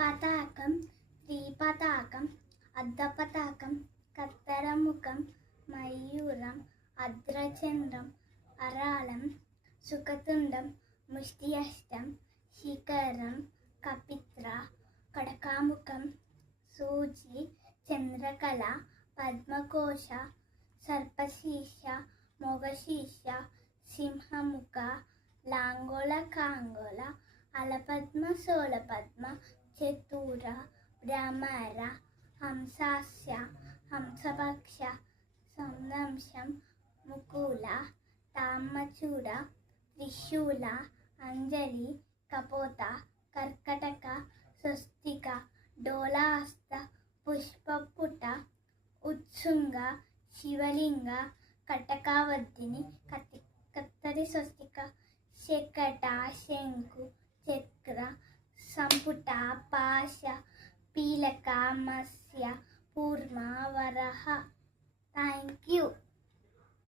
పతాకం, త్రిపతాకం, అర్ధపతాకం, కత్తెరముఖం, మయూరం, అర్ధచంద్రం, అరాళం, సుఖతుండం, ముష్టియష్టం, శిఖరం, కపిత్ర, కడకాముఖం, సూచి, చంద్రకళ, పద్మకోశ, సర్పశీర్ష, మొగశీర్ష, సింహముఖ, లాంగోల కాంగోల, అలపద్మ, సోలపద్మ, చతుర, భ్రమర, హంసాస్య, హంసపక్ష, సందంశం, ముకుల, తామచూడ, త్రిశూల, అంజలి, కపోత, కర్కటక, స్వస్తిక, డోలాస్త, పుష్పపుట, ఉత్సుంగ, శివలింగ, కటకావర్ధిని, కత్తరి స్వస్తిక, శకట, శంకు, చక్ర, సంపుట, పాశ, పీలక, మత్స్య, కూర్మ, వరహ. Thank you.